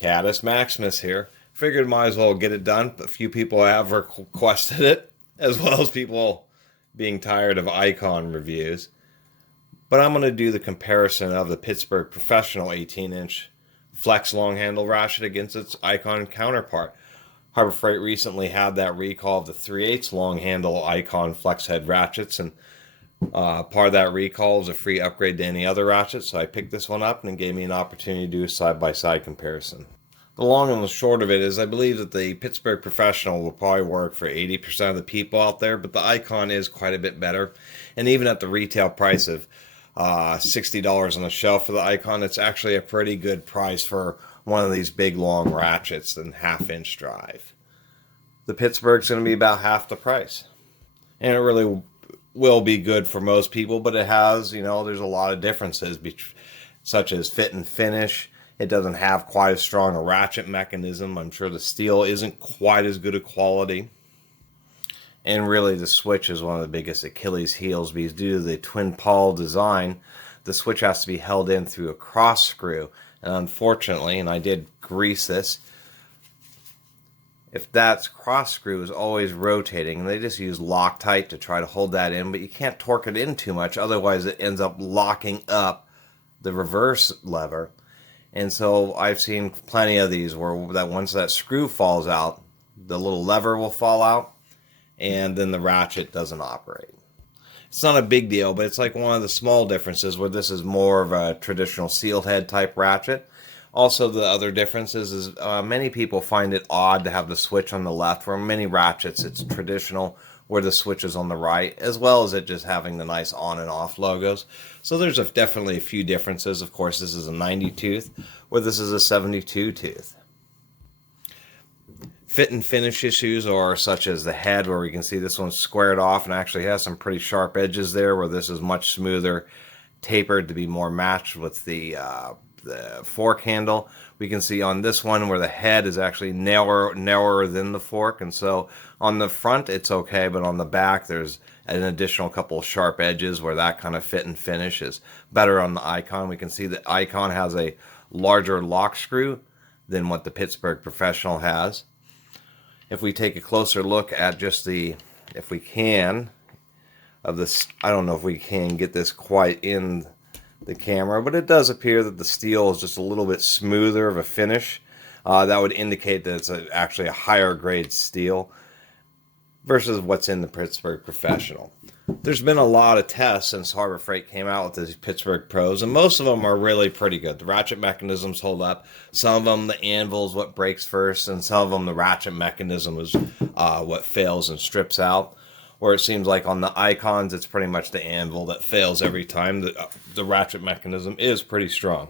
Caddis Maximus here. Figured might as well get it done. A few people have requested it, as well as people being tired of icon reviews. But I'm going to do the comparison of the Pittsburgh Professional 18-inch flex long handle ratchet against its icon counterpart. Harbor Freight recently had that recall of the 3/8 long handle icon flex head ratchets, and part of that recall was a free upgrade to any other ratchet, so I picked this one up and it gave me an opportunity to do a side-by-side comparison. The long and the short of it is I believe that the Pittsburgh Professional will probably work for 80% of the people out there, but the icon is quite a bit better. And even at the retail price of $60 on the shelf for the icon, it's actually a pretty good price for one of these big long ratchets and half-inch drive. The Pittsburgh's going to be about half the price. And it really will be good for most people, but it has, there's a lot of differences, such as fit and finish. It doesn't have quite as strong a ratchet mechanism. I'm sure the steel isn't quite as good a quality. And really the switch is one of the biggest Achilles heels, because due to the twin pawl design, the switch has to be held in through a cross screw. And unfortunately, and I did grease this, if that cross screw is always rotating, and they just use Loctite to try to hold that in, but you can't torque it in too much, otherwise it ends up locking up the reverse lever. And so I've seen plenty of these where that once that screw falls out, the little lever will fall out, and then the ratchet doesn't operate. It's not a big deal, but it's like one of the small differences where this is more of a traditional sealed head type ratchet. Also, the other differences is many people find it odd to have the switch on the left, where many ratchets it's traditional where the switch is on the right, as well as it just having the nice on and off logos. So there's definitely a few differences. Of course, this is a 90 tooth, where this is a 72 tooth. Fit and finish issues are such as the head, where we can see this one's squared off and actually has some pretty sharp edges there, where this is much smoother, tapered to be more matched with the fork handle. We can see on this one where the head is actually narrower than the fork, and so on the front it's okay, but on the back there's an additional couple of sharp edges where that kind of fit and finish is better on the icon. We can see the icon has a larger lock screw than what the Pittsburgh Professional has. If we take a closer look at just if we can, of this, I don't know if we can get this quite in the camera, but it does appear that the steel is just a little bit smoother of a finish. That would indicate that it's actually a higher grade steel versus what's in the Pittsburgh Professional. There's been a lot of tests since Harbor Freight came out with these Pittsburgh Pros, and most of them are really pretty good. The ratchet mechanisms hold up. Some of them, the anvil is what breaks first, and some of them, the ratchet mechanism is what fails and strips out. Where it seems like on the icons, it's pretty much the anvil that fails every time. The ratchet mechanism is pretty strong.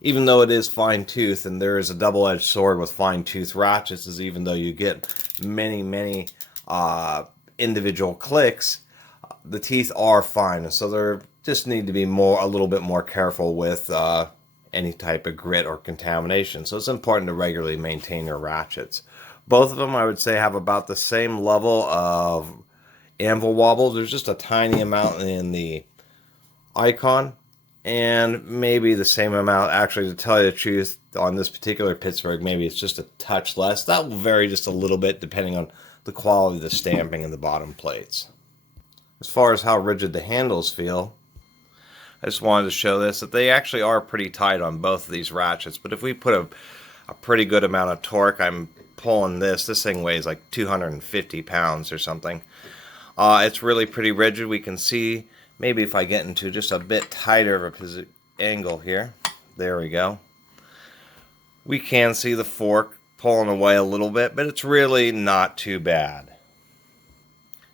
Even though it is fine tooth, and there is a double-edged sword with fine tooth ratchets, is even though you get many individual clicks, the teeth are fine, and so they just need to be a little bit more careful with any type of grit or contamination. So it's important to regularly maintain your ratchets. Both of them, I would say, have about the same level of anvil wobble. There's just a tiny amount in the icon, and maybe the same amount, actually, to tell you the truth, on this particular Pittsburgh, maybe it's just a touch less. That will vary just a little bit depending on the quality of the stamping in the bottom plates. As far as how rigid the handles feel, I just wanted to show this, that they actually are pretty tight on both of these ratchets, but if we put a pretty good amount of torque, I'm pulling this thing weighs like 250 pounds or something. It's really pretty rigid. We can see, maybe if I get into just a bit tighter of a angle here, there we go. We can see the fork pulling away a little bit, but it's really not too bad.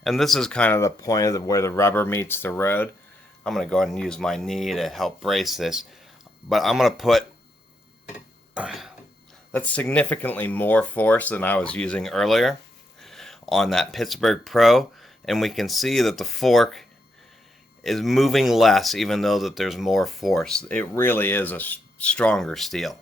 And this is kind of the point of where the rubber meets the road. I'm going to go ahead and use my knee to help brace this, but I'm going to put that's significantly more force than I was using earlier on that Pittsburgh Pro. And we can see that the fork is moving less, even though that there's more force. It really is a stronger steel.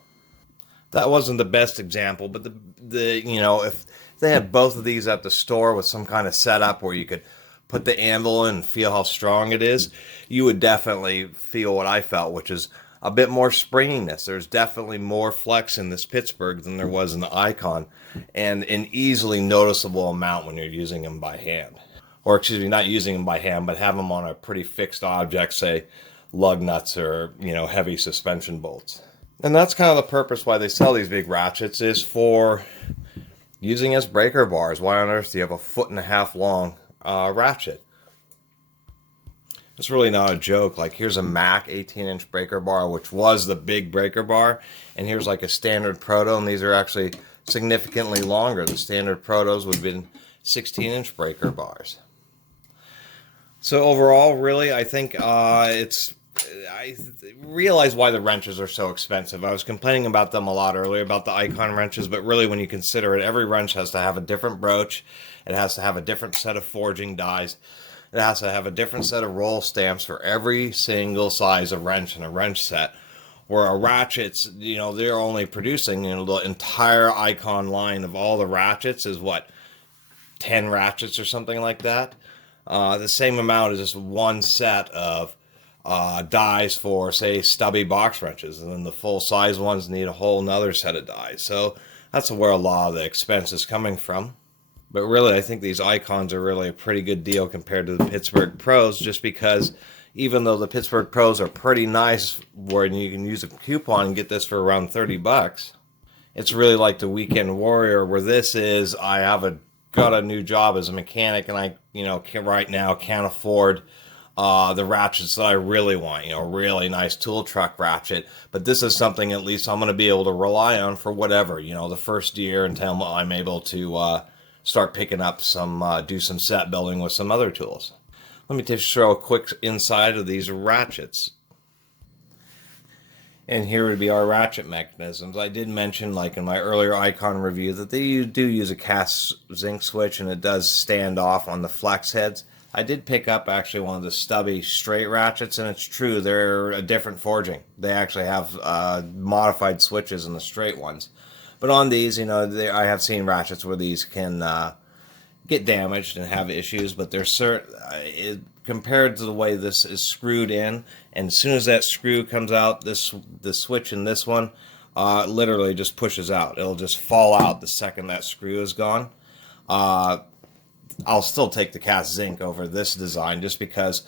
That wasn't the best example, but if they had both of these at the store with some kind of setup where you could put the anvil in and feel how strong it is, you would definitely feel what I felt, which is a bit more springiness. There's definitely more flex in this Pittsburgh than there was in the Icon, and an easily noticeable amount when you're using them by hand. Or excuse me, not using them by hand, but have them on a pretty fixed object, say lug nuts or, heavy suspension bolts. And that's kind of the purpose why they sell these big ratchets, is for using as breaker bars. Why on earth do you have a 1.5 foot long ratchet? It's really not a joke. Like, here's a Mac 18-inch breaker bar, which was the big breaker bar, and here's like a standard proto, and these are actually significantly longer. The standard protos would have been 16-inch breaker bars. So overall, really, I think I realize why the wrenches are so expensive. I was complaining about them a lot earlier, about the Icon wrenches, but really when you consider it, every wrench has to have a different broach. It has to have a different set of forging dies. It has to have a different set of roll stamps for every single size of wrench in a wrench set. Where a ratchets, they're only producing, the entire Icon line of all the ratchets is what, 10 ratchets or something like that. The same amount as just one set of dies for, say, stubby box wrenches, and then the full size ones need a whole nother set of dies. So that's where a lot of the expense is coming from. But really, I think these Icons are really a pretty good deal compared to the Pittsburgh Pros, just because even though the Pittsburgh Pros are pretty nice, where you can use a coupon and get this for around $30, it's really like the Weekend Warrior, where this is, got a new job as a mechanic, and I, right now can't afford the ratchets that I really want, really nice tool truck ratchet. But this is something at least I'm going to be able to rely on for whatever, the first year, until I'm able to start picking up do some set building with some other tools. Let me just show a quick inside of these ratchets. And here would be our ratchet mechanisms. I did mention, like in my earlier Icon review, that they do use a cast zinc switch, and it does stand off on the flex heads. I did pick up actually one of the stubby straight ratchets, and it's true, they're a different forging. They actually have modified switches in the straight ones. But on these, I have seen ratchets where these can get damaged and have issues, but they're compared to the way this is screwed in, and as soon as that screw comes out, the switch in this one literally just pushes out. It'll just fall out the second that screw is gone. I'll still take the cast zinc over this design, just because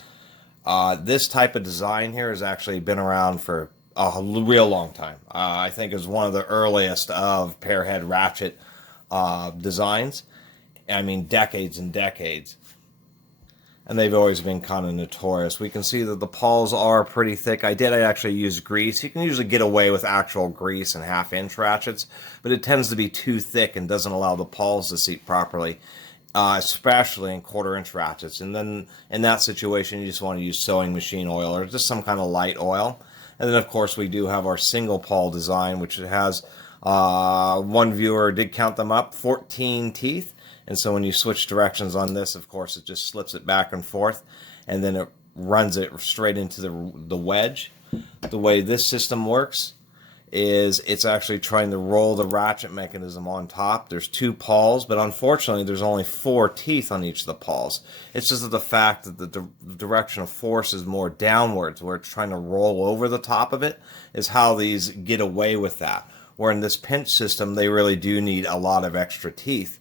this type of design here has actually been around for a real long time. I think it was one of the earliest of pair head ratchet designs. I mean, decades and decades. And they've always been kind of notorious. We can see that the pawls are pretty thick. I actually use grease. You can usually get away with actual grease and 1/2-inch ratchets, but it tends to be too thick and doesn't allow the pawls to seat properly, especially in 1/4-inch ratchets. And then in that situation, you just want to use sewing machine oil or just some kind of light oil. And then, of course, we do have our single pawl design, which has, one viewer did count them up, 14 teeth. And so when you switch directions on this, of course, it just slips it back and forth, and then it runs it straight into the wedge. The way this system works is it's actually trying to roll the ratchet mechanism on top. There's 2 pawls, but unfortunately there's only 4 teeth on each of the pawls. It's just the fact that the direction of force is more downwards, where it's trying to roll over the top of it, is how these get away with that. Where in this pinch system, they really do need a lot of extra teeth.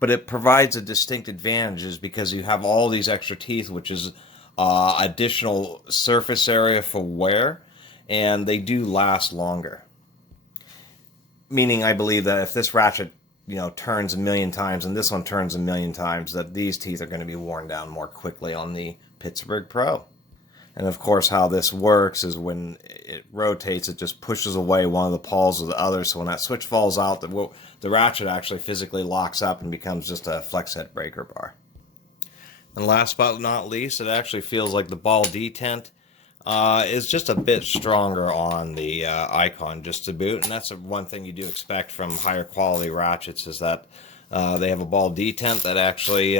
But it provides a distinct advantage because you have all these extra teeth, which is additional surface area for wear, and they do last longer. Meaning, I believe that if this ratchet, turns 1,000,000 times and this one turns 1,000,000 times, that these teeth are going to be worn down more quickly on the Pittsburgh Pro. And of course, how this works is when it rotates, it just pushes away one of the pawls of the other. So when that switch falls out, the ratchet actually physically locks up and becomes just a flex head breaker bar. And last but not least, it actually feels like the ball detent is just a bit stronger on the Icon, just to boot. And that's one thing you do expect from higher quality ratchets, is that they have a ball detent that actually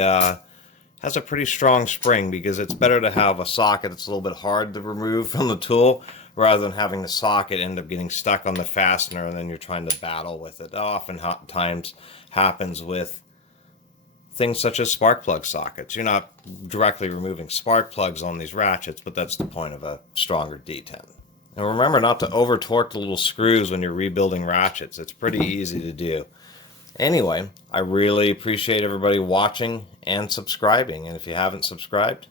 has a pretty strong spring, because it's better to have a socket that's a little bit hard to remove from the tool rather than having the socket end up getting stuck on the fastener and then you're trying to battle with it. That oftentimes happens with things such as spark plug sockets. You're not directly removing spark plugs on these ratchets, but that's the point of a stronger detent. And remember not to over torque the little screws when you're rebuilding ratchets. It's pretty easy to do. Anyway, I really appreciate everybody watching and subscribing. And if you haven't subscribed,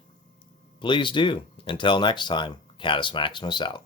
please do. Until next time, Catus Maximus out.